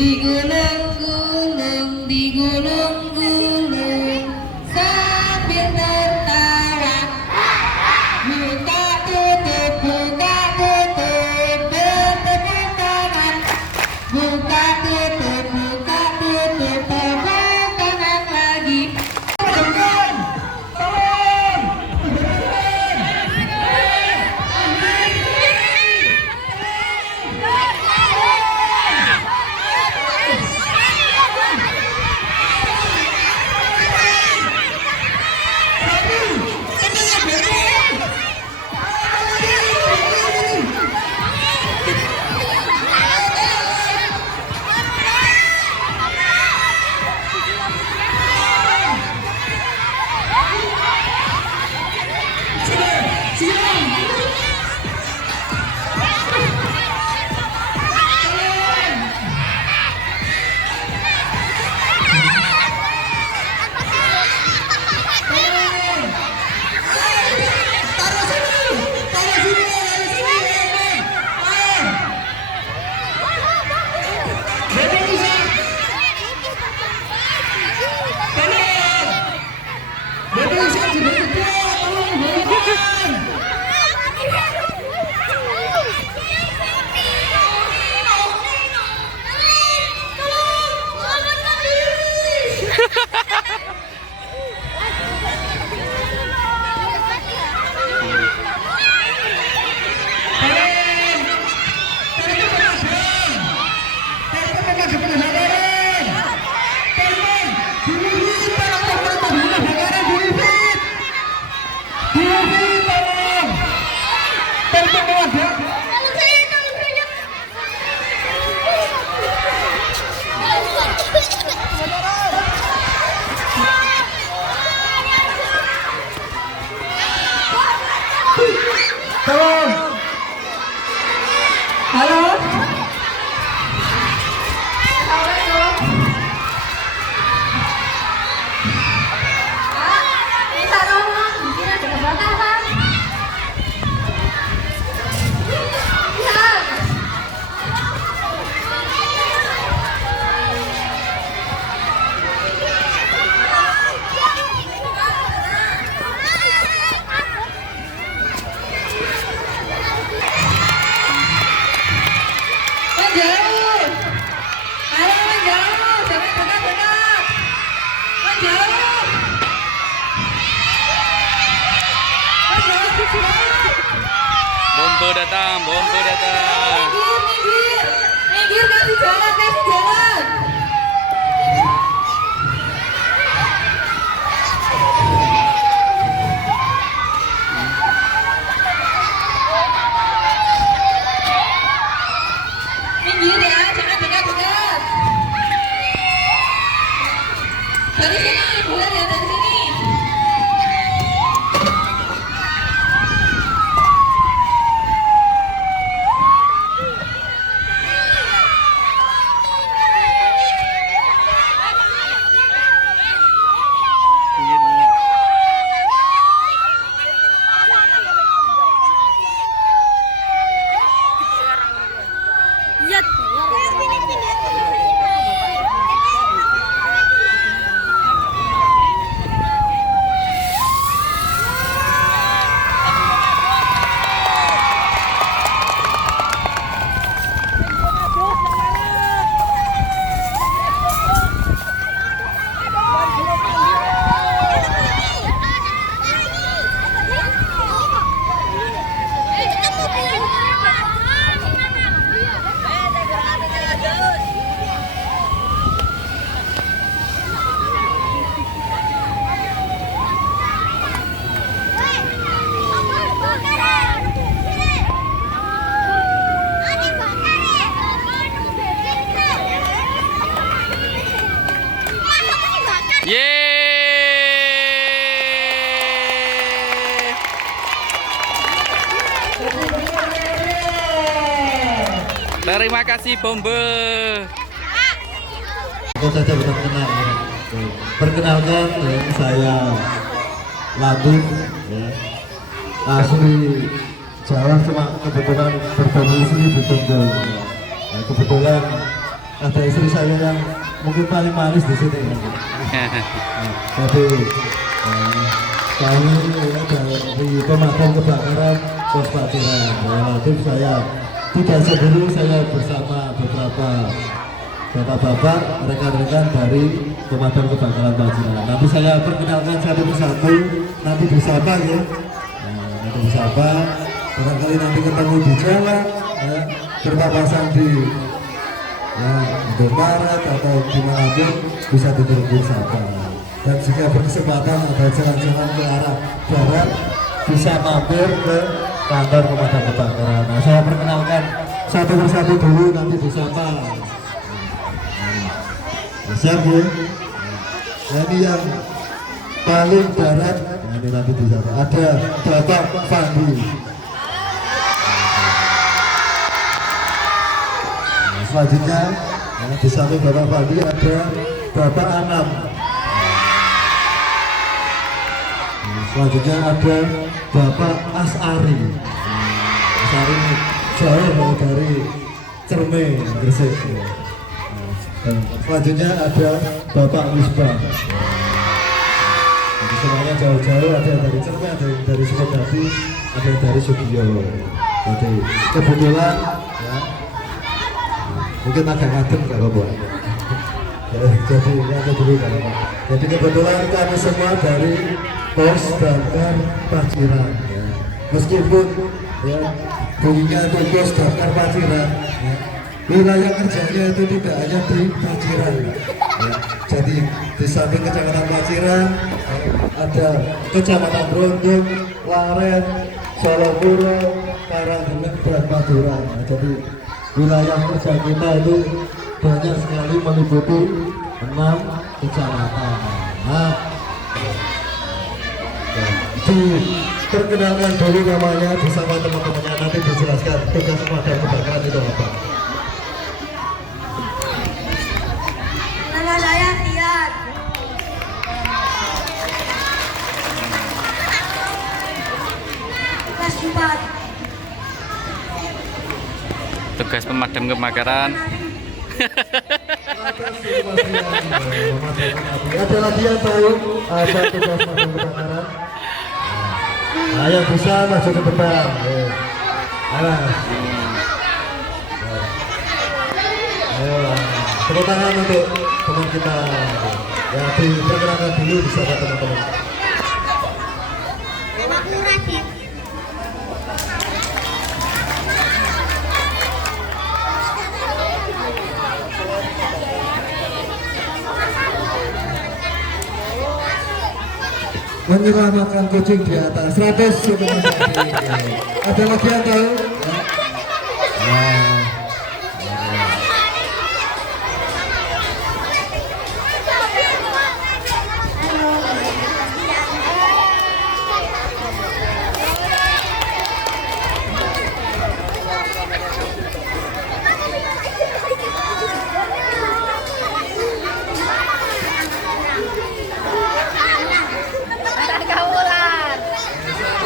digulung-gulung, digulung-gulung sambil tertawa. Buka tutup, bertepuk tangan. Buka tutup, tepuk tangan lagi. Halo. Minta tolong, kira ada kebakaran. Ya. Menjauh. Halo, menjauh. Jangan dekat-dekat. Menjauh. Bombo datang, bombo datang. Minggir, kasih jalan, kasih jalan. Minggir ya, jangan dekat-dekat. Dari sini, boleh ya dari sini. Yeay. Terima kasih Bombe. Aku saja belum kenal. Perkenalkan ya, saya Latif ya. Asli Jawa, cuma kebetulan berdomisili di Tunggal. Nah, kebetulan ada istri saya yang mungkin paling manis di sini. Nah, jadi kami ya, dari pemadam kebakaran Pos Paciran. Relatif saya tidak sendiri, saya bersama beberapa bapak-bapak rekan-rekan dari pemadam kebakaran Paciran. Nanti saya perkenalkan satu persatu, nanti disapa ya. Nah, nanti disapa. Barangkali nanti ketemu di jalan, ya, berpapasan di Indomaret atau dimanapun bisa ditelepon sapa. Dan jika berkesempatan ada jalan-jalan ke arah barat, bisa mampir ke kantor pemadam kebakaran. Nah, saya perkenalkan satu persatu dulu, nanti disapa. Siap ya? Nah, ini yang paling barat, nah, ini nanti disapa. Ada Bapak Fandi. Nah, selanjutnya ya, di samping Bapak Fandi ada Bapak Anam. Nah, selanjutnya ada Bapak Asari. Asari jauh dari Cerme, Gresik. Dan selanjutnya ada Bapak Wisbah. Jadi semuanya jauh-jauh, ada yang dari Cerme, ada yang dari Sukabumi, ada yang dari Sugiyo. Jadi kebetulan ya, mungkin agak ngadem kalau buat. Jadi yang dulu kalau Pak. Jadi kebetulan kami semua dari Pos Damkar Paciran. Ya. Meskipun ya bunyinya itu Pos Damkar Paciran. Ya. Wilayah kerjanya itu tidak hanya di Paciran, ya. Jadi di samping Kecamatan Paciran ada Kecamatan Brondong, Laren, Solopuro, Karanggeneng, dan Madura. Nah, jadi wilayah kerja kita itu banyak sekali meliputi 6 kecamatan. Nah, diperkenalkan dulu namanya bersama teman-temannya, nanti dijelaskan tugas pemadam kebakaran itu apa. Nama saya Tian. Kelas 4. Tugas pemadam kebakaran. Ada lagi yang tahu ada tugas pemadam kebakaran? Nah, yang bisa masuk ke depan. Ayo, tepuk tangan untuk teman kita. Ya, diperkenalkan dulu bisa teman-teman. Namaku Radit. Menyelamatkan kucing di atas 100 sebelum sapi. Ada lagi yang tahu? Nah,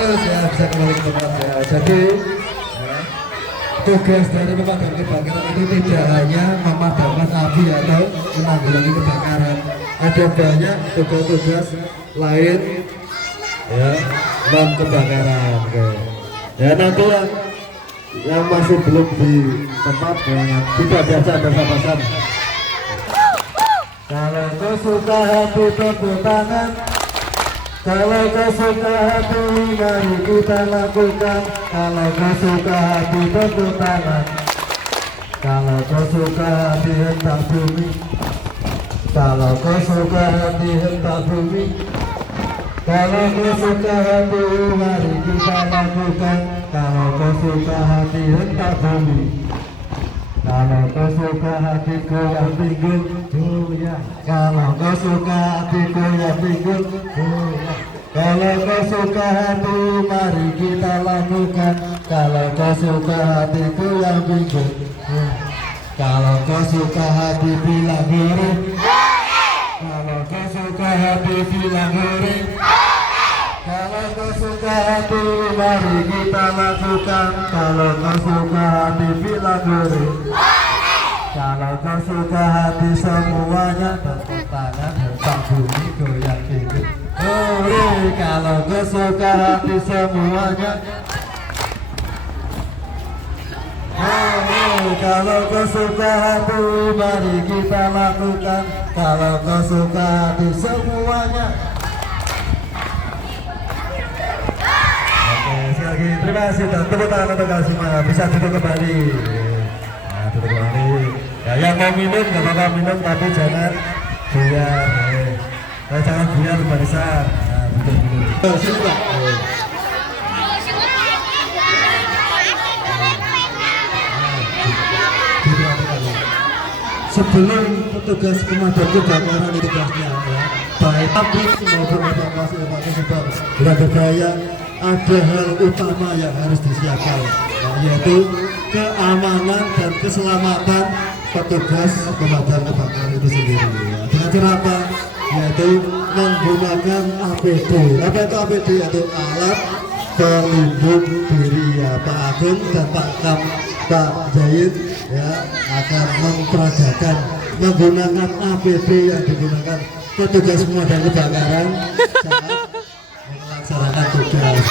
terus ya bisa kembali ke tempat ya. Jadi ya, tugas dari pemadam kebakaran itu tidak hanya memadamkan api atau menanggulangi kebakaran. Ada banyak tugas-tugas lain ya non kebakaran. Oke. Ya nanti yang masih belum di tempat ya, tidak biasa bersama-sama. Kalau kau suka hati tepuk tangan. Kalau kau suka hati, mari kita lakukan. Kalau kau suka hati, tepuk tangan. Kalau kau suka hati, hentak bumi. Kalau kau suka hati, hentak bumi. Kalau kau suka hati, mari kita lakukan. Kalau kau suka hati, hentak bumi. Kalau kau suka hatiku yang pinggul, goyang. Kalau kau suka hatiku yang pinggul, goyang. Kalau kau suka hati, mari kita lakukan. Kalau kau suka hatiku yang pinggul, kalau kau suka hati bilang huruf. Kalau kau suka hati bilang huruf. Kalau kau suka hati, mari kita lakukan. Kalau kau suka hati bilang huruf. Kalau kau suka hati semuanya, tepuk tangan, hembak bumi goyang dikit. Hore, kalau kau suka hati semuanya. Hore, kalau kau suka hati, mari kita lakukan. Kalau kau suka hati semuanya. Oke, sekali lagi terima kasih dan tepuk tangan untuk kalian semua. Bisa duduk kembali. Nah, duduk kembali. Ya, yang mau minum nggak apa-apa minum, tapi jangan biar, jangan biar barisan. Nah, duduk dulu. Sini Pak. Sebelum petugas pemadam kebakaran tugasnya ya, baik publik maupun evakuasi sebab dengan berbahaya, ada hal utama yang harus disiapkan, yaitu keamanan dan keselamatan petugas pemadam kebakaran itu sendiri. Dengan cara apa? Yaitu menggunakan APD. Apa itu APD? Yaitu alat pelindung diri ya. Pak Agung dan Pak Jahit ya akan memperagakan menggunakan APD yang digunakan petugas pemadam kebakaran saat melaksanakan tugas.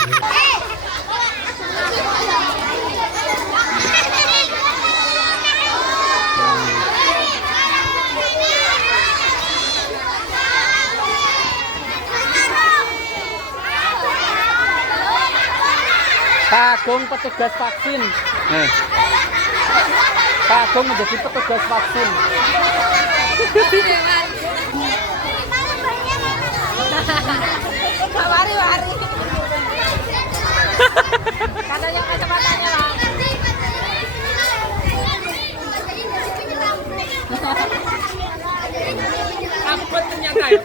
Pak Agung petugas vaksin. Pak Agung menjadi petugas vaksin. Wari-wari. Katanya kacamatanya lah. Takut ternyata ya.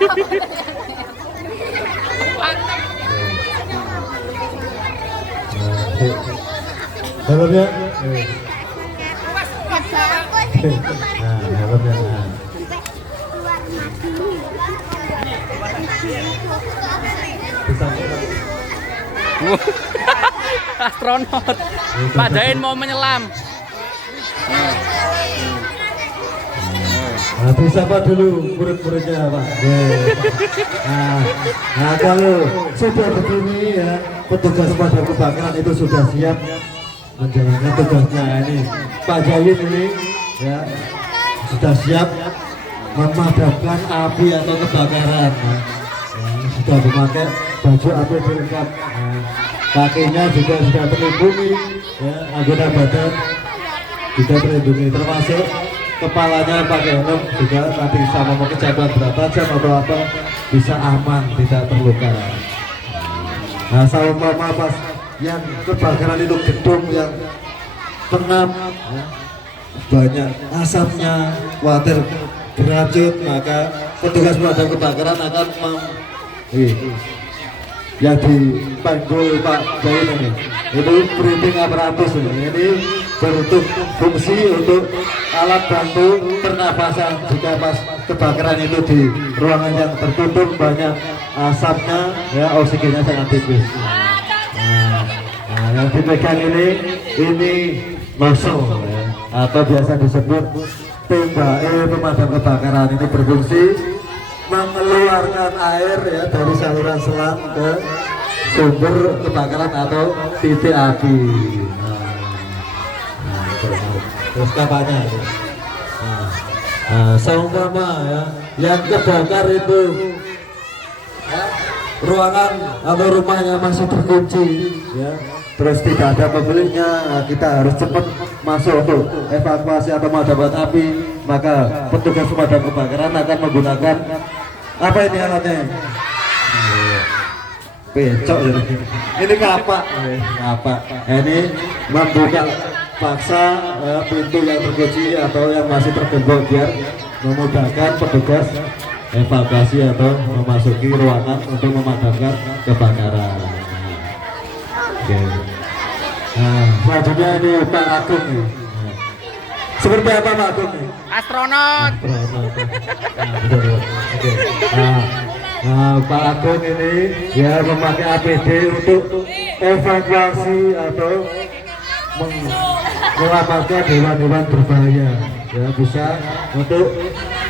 Helmnya, helmnya. Astronot. Pak Jain mau menyelam. Nah, disapa dulu murid-muridnya Pak. Nah, kalau sudah begini ya, petugas pemadam kebakaran itu sudah siap menjalankan tugasnya. Ini Pak Jain ini ya sudah siap memadamkan api atau kebakaran. Nah, sudah memakai baju APD lengkap. Nah, kakinya juga sudah terlindungi, ya, anggota badan juga terlindungi, termasuk kepalanya pakai helm juga nanti sama mau kejatuhan berapa jam atau apa bisa aman, tidak terluka. Nah, sama pas yang kebakaran itu gedung yang pengap ya, banyak asapnya, khawatir beracun, maka petugas pemadam kebakaran akan yang dipanggul Pak Jain ini itu breathing apparatus ini bentuk fungsi untuk alat bantu pernafasan jika pas kebakaran itu di ruangan yang tertutup banyak asapnya ya, oksigennya sangat tipis. Nah, yang dipegang ini masuk ya, atau biasa disebut tembake pemadam kebakaran. Ini berfungsi mengeluarkan air ya dari saluran selang ke sumber kebakaran atau titik api. Terus kapalnya seumpama ya yang kebakar itu ya, ruangan atau rumahnya masih terkunci ya, terus tidak ada pemiliknya, nah, kita harus cepat masuk untuk evakuasi atau memadamkan api. Maka petugas pemadam kebakaran akan menggunakan apa ini alatnya? Becok ini kapak, ini membuka paksa pintu yang terkunci atau yang masih tergembok biar memudahkan petugas evakuasi atau memasuki ruangan untuk memadamkan kebakaran. Oke. Nah, selanjutnya ini Pak Agung nih. Seperti apa Pak Agung nih? Astronot. Nah, betul. Oke. Nah, Pak Agung ini ya memakai APD untuk evakuasi atau mengamalkan hewan-hewan berbahaya, ya bisa untuk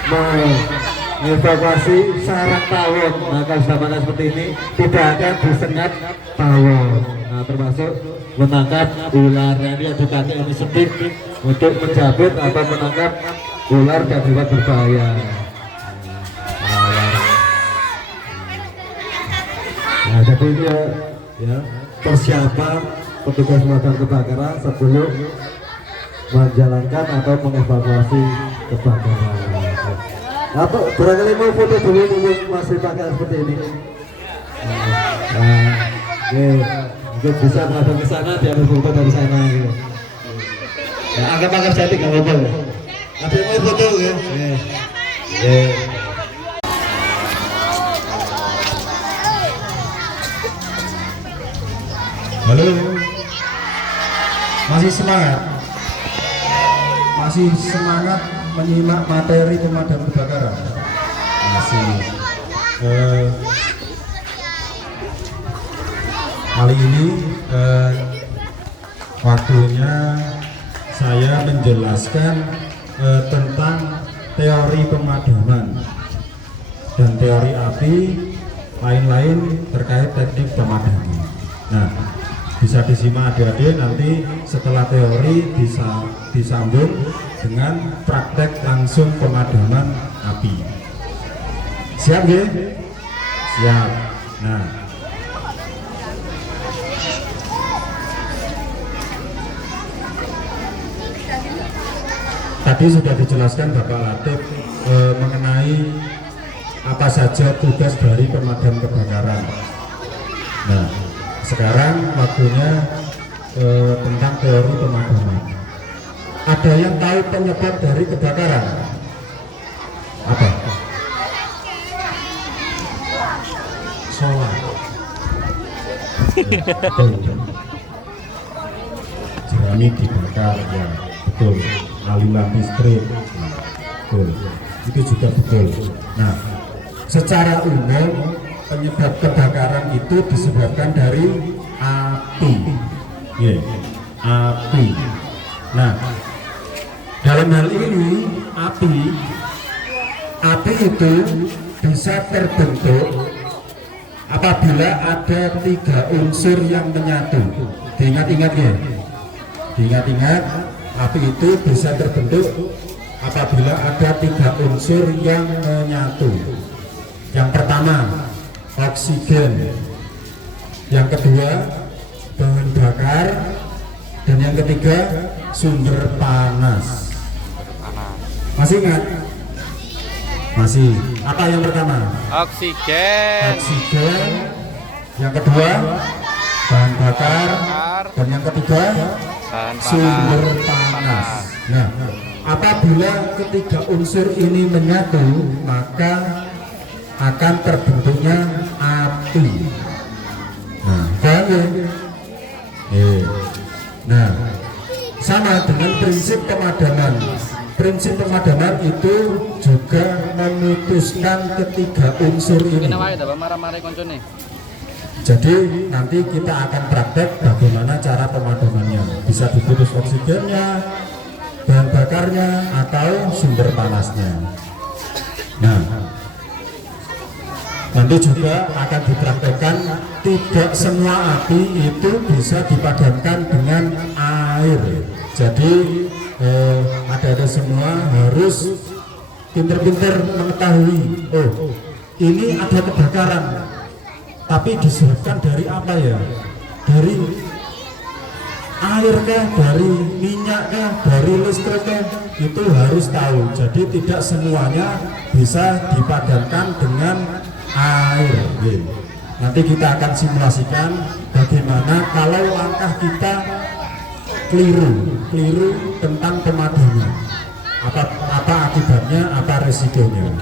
mengevakuasi sarang tawon. Nah, kalau sudah seperti ini tidak akan disengat tawon. Nah, termasuk menangkap ular. Nah, ini ada kaki ini sedikit untuk menjabut atau menangkap ular dan hewan berbahaya. Nah, jadi ini ya persiapan petugas pemadam kebakaran sebelum menjalankan atau mengevakuasi kebakaran. Atau barangkali mau foto dulu masih pakai seperti ini. Nah, mungkin bisa menghadap ke sana, diambil foto dari sana. Gitu. Ya, anggap saya tinggal foto. Ada yang mau foto ya? Halo, masih semangat menyimak materi pemadam kebakaran? Masih. Kali ini waktunya saya menjelaskan tentang teori pemadaman dan teori api lain-lain terkait teknik pemadaman. Nah, bisa disimak adik-adik nanti setelah teori bisa disambung dengan praktek langsung pemadaman api. Siap ya? Siap. Nah, tadi sudah dijelaskan Bapak Latif mengenai apa saja tugas dari pemadam kebakaran. Nah, sekarang waktunya tentang teori pemadaman. Ada yang tahu penyebab dari kebakaran? Apa? Solar. Jerami dibakar, ya betul. Aliran listrik, betul. Itu juga betul. Nah, secara umum penyebab kebakaran itu disebabkan dari api. Api. Nah, dalam hal ini api itu bisa terbentuk apabila ada 3 unsur yang menyatu. Diingat-ingat ya. Diingat-ingat, api itu bisa terbentuk apabila ada 3 unsur yang menyatu. Yang pertama, oksigen, yang kedua bahan bakar, dan yang ketiga sumber panas. Masih ingat? Masih. Apa yang pertama? Oksigen. Yang kedua bahan bakar, dan yang ketiga sumber panas. Nah, apabila ketiga unsur ini menyatu, maka akan terbentuknya api. Nah, paham ya? Nah, sama dengan prinsip pemadaman. Prinsip pemadaman itu juga memutuskan ketiga unsur ini. Jadi nanti kita akan praktek bagaimana cara pemadamannya. Bisa diputus oksigennya, bahan bakarnya, atau sumber panasnya. Nah, nanti juga akan dipraktekkan tidak semua api itu bisa dipadamkan dengan air. Jadi ada semua harus pinter-pinter mengetahui, oh ini ada kebakaran, tapi disebabkan dari apa ya? Dari air kah, dari minyak kah, dari listrik kah? Itu harus tahu. Jadi tidak semuanya bisa dipadamkan dengan air. Nanti kita akan simulasikan bagaimana kalau langkah kita keliru tentang pemadaman. Apa akibatnya, apa resikonya.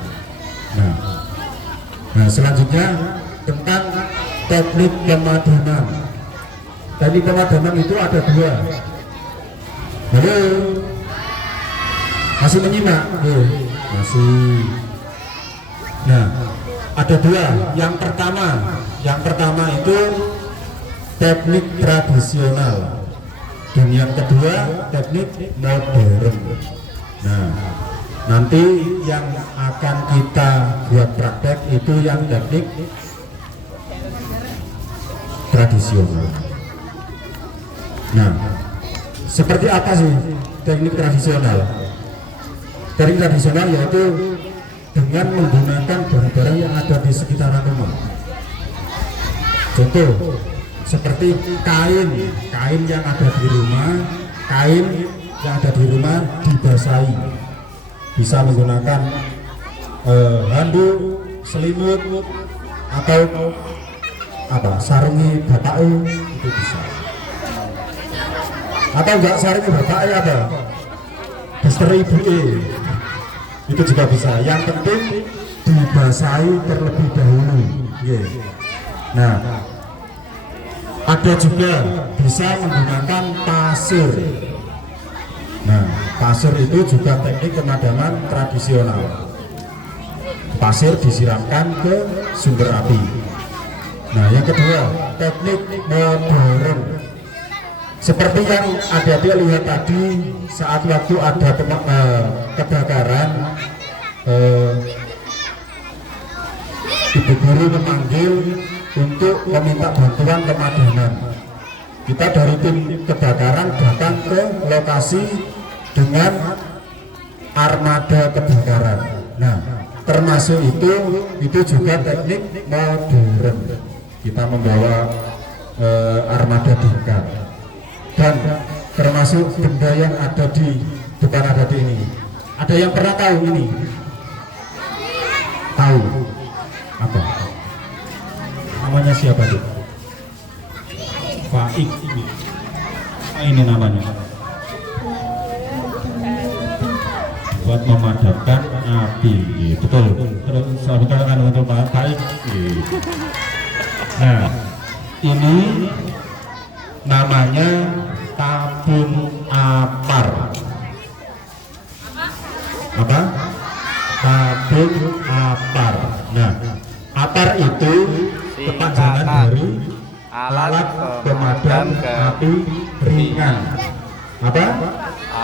Nah, selanjutnya tentang teknik pemadaman. Teknik pemadaman itu ada 2. Halo, masih menyimak? Masih. Nah, ada 2. Yang pertama itu teknik tradisional. Dan yang kedua teknik modern. Nah, nanti yang akan kita buat praktek itu yang teknik tradisional. Nah, seperti apa sih teknik tradisional? Teknik tradisional yaitu dengan menggunakan barang-barang yang ada di sekitaran rumah. Contoh seperti kain yang ada di rumah, dibasahi, bisa menggunakan handuk, selimut, atau sarungi bapak itu bisa. Atau enggak sarungi bapak daster ibu itu juga bisa. Yang penting dibasahi terlebih dahulu. Nah, ada juga bisa menggunakan pasir. Nah, pasir itu juga teknik pemadaman tradisional. Pasir disiramkan ke sumber api. Nah, yang kedua teknik modern. Seperti yang adik-adik lihat tadi saat waktu ada kebakaran, ibu guru memanggil untuk meminta bantuan pemadaman. Kita dari tim kebakaran datang ke lokasi dengan armada kebakaran. Nah, termasuk itu juga teknik modern. Kita membawa armada damkar. Dan termasuk benda yang ada di depan adik ini. Ada yang pernah tahu ini? Tahu apa? Namanya siapa tuh? Faik ini namanya. Buat memadamkan api, betul. Terus saya katakan untuk Pak Faik. Nah, ini namanya tabung apar. Apa? Tabung apar. Nah, apar itu kepanjangan dari alat pemadam api ringan. Apa?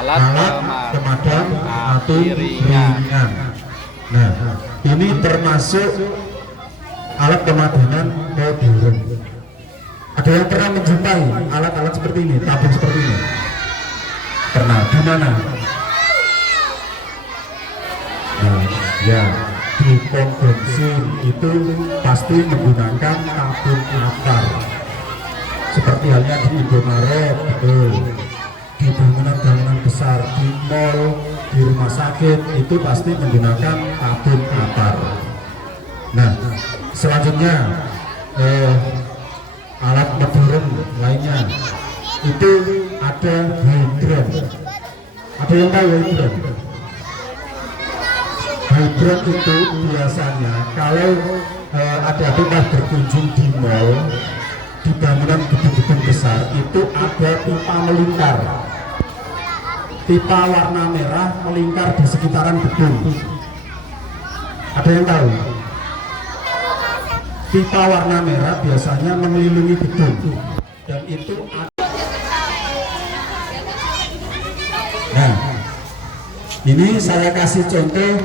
Alat pemadam api ringan. Nah, ini termasuk alat pemadaman modern. Ada yang pernah menjumpai alat-alat seperti ini, tabung seperti ini? Pernah? Di mana? Nah, ya, di pom bensin itu pasti menggunakan tabung apar. Seperti halnya di Indomaret, di bangunan-bangunan besar, di mall, di rumah sakit itu pasti menggunakan tabung apar. Nah, selanjutnya alat modern lainnya itu ada hidran. Ada yang tahu hidran? Hidran itu biasanya kalau adik-adik berkunjung di mall, di bangunan gedung-gedung besar itu ada pipa melingkar, pipa warna merah melingkar di sekitaran gedung. Ada yang tahu? Pipa warna merah biasanya mengelilingi gedung dan itu. Nah, ini saya kasih contoh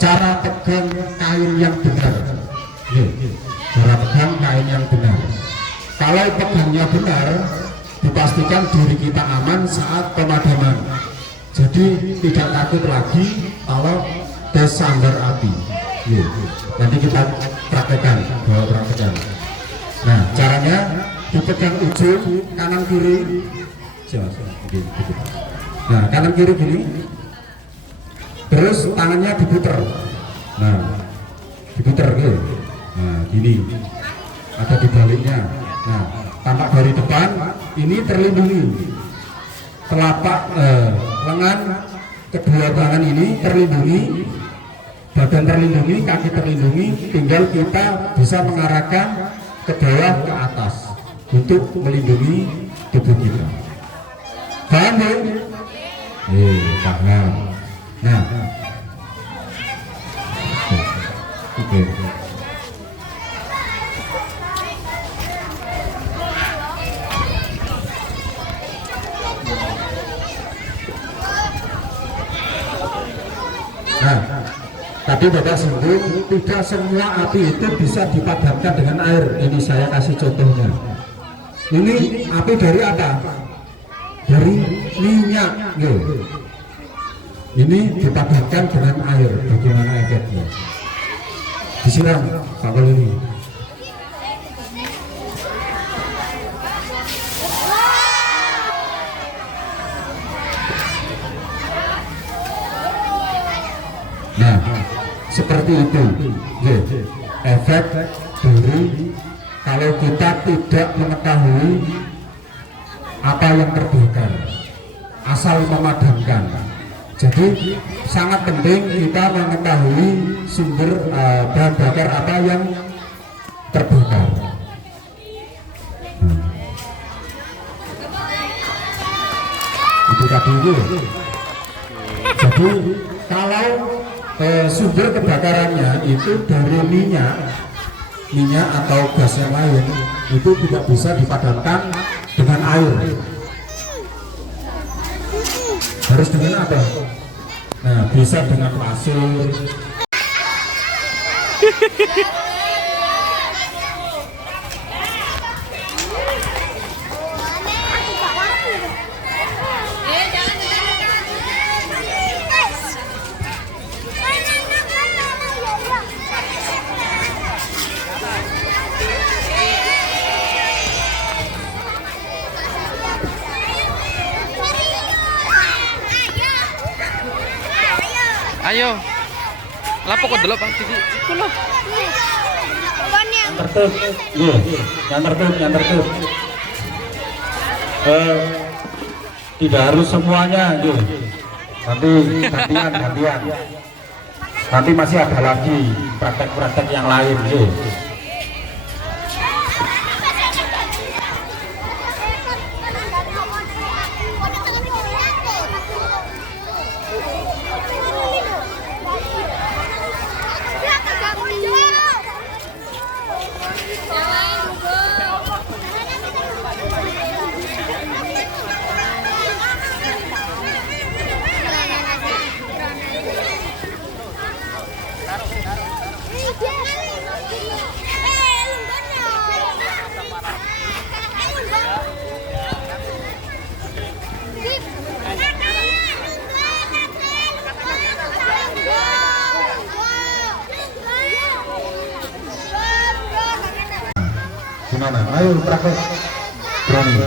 cara pegang kain yang benar. Cara pegang kain yang benar. Kalau pegangnya benar, dipastikan diri kita aman saat pemadaman. Jadi tidak takut lagi kalau tersambar api. Nanti kita praktekkan, Nah, caranya dipegang ujung kanan kiri. Nah, kanan kiri gini. Terus tangannya diputer. Nah, diputer gitu. Nah, gini. Ada di baliknya. Nah, tampak dari depan ini terlindungi. Telapak lengan kedua tangan ini terlindungi. Badan terlindungi, kaki terlindungi, tinggal kita bisa mengarahkan ke bawah ke atas untuk melindungi tubuh kita. Paham ya? Paham. Nah, oke. tadi Bapak singgung tidak semua api itu bisa dipadamkan dengan air. Ini saya kasih contohnya. Ini api dari apa? Dari minyak. Ini dipadamkan dengan air. Bagaimana efeknya? Disiram Pak Kolini. Nah, seperti itu efek dari kalau kita tidak mengetahui apa yang terbakar, asal memadamkan. Jadi sangat penting kita mengetahui sumber bahan bakar apa yang terbakar. Itu tadi itu. Jadi kalau sumber kebakarannya itu dari minyak atau gas yang lain, itu tidak bisa dipadamkan dengan air. Harus dengan apa? Nah, bisa dengan pasir. Ayo. Lapo kok delok Pak Diki? Iku lho. Tertib. Yang tertib. Tidak harus semuanya, nanti gantian. Nanti masih ada lagi praktek-praktek yang lain, Gimana? Ayo praktek. Berani.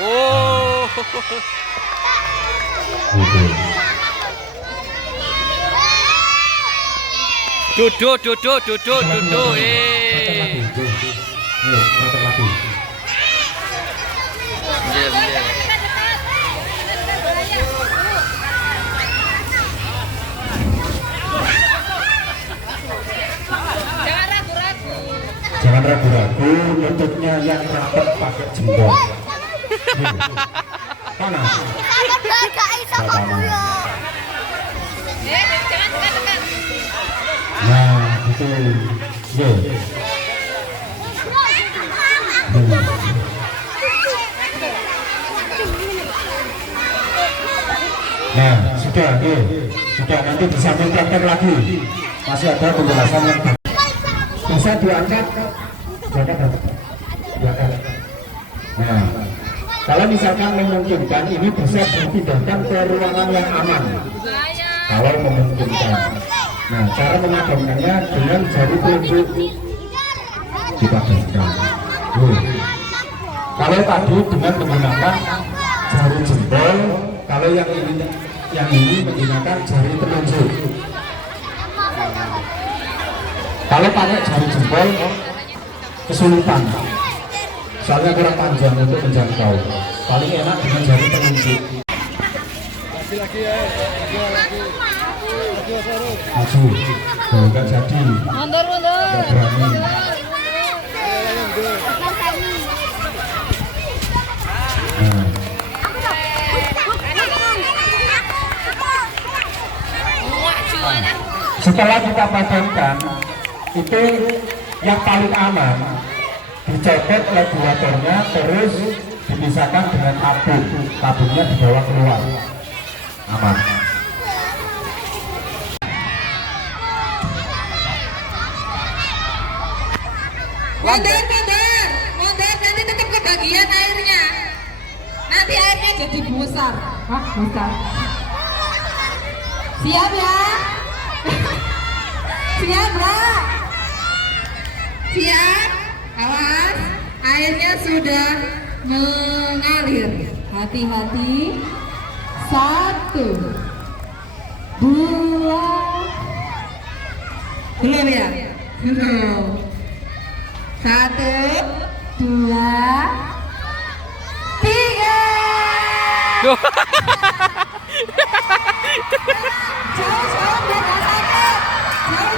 Oh. Duduk. Jangan ragu-ragu, lututnya yang rapat pakai jempol. Panas. Nah, itu. Nah, sudah, nanti disamping praktek lagi. Masih ada penjelasan yang bisa diangkat. Nah, kalau misalkan memungkinkan ini bisa dipindahkan ke ruangan yang aman. Kalau memungkinkan. Nah, cara memadamkannya dengan jari telunjuk dipadamkan. Kalau tadi dengan menggunakan jari jempol, kalau yang ini menggunakan jari telunjuk. Kalau pakai jari jempol kesulitan, soalnya kurang panjang untuk menjangkau. Paling enak dengan jari telunjuk. Maju, enggak jadi. Mundur. Enggak berani. Nah. Setelah kita padamkan, itu yang paling aman dicopot regulatornya, terus dipisahkan dengan tabungnya dibawa keluar, aman. Mundur, mundur. Mundur, nanti tetap kebagian airnya. Nanti airnya jadi besar. Wah, besar. Siap ya? Siap, Bra? Siap? Awas, airnya sudah mengalir. Hati-hati. 1, 2. Belum ya? Belum. 1, 2, 3. Jauh-jauh biar gak sakit.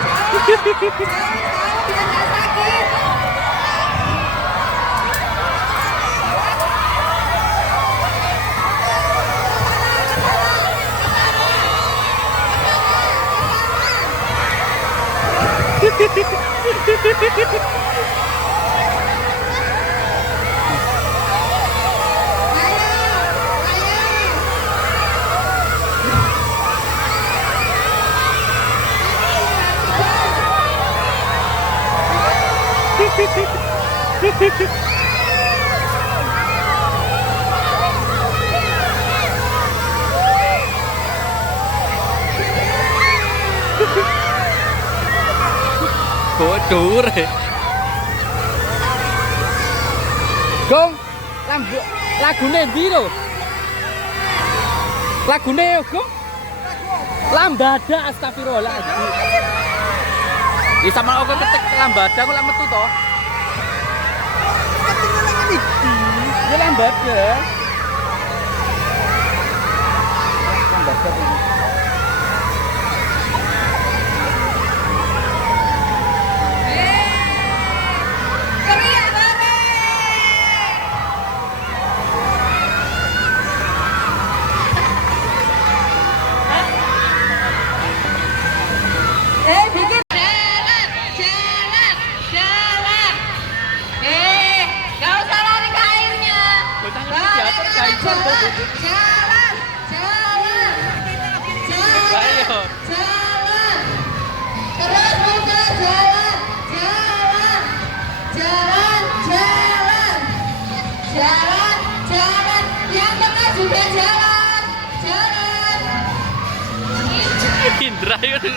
Jauh-jauh biar gak sakit. Bodoh re. Gong, lagune ndi lho? Lagune yo, Gong? Lambada, astagfirullahaladzim. Iki sama aku ketek lambada kok lak metu to. Ya lambada. Lambada ini. Jalan, jalan, jalan, jalan, terus muter jalan, jalan, jalan, jalan, jalan, jalan, yang tengah juga jalan, jalan. Indra itu.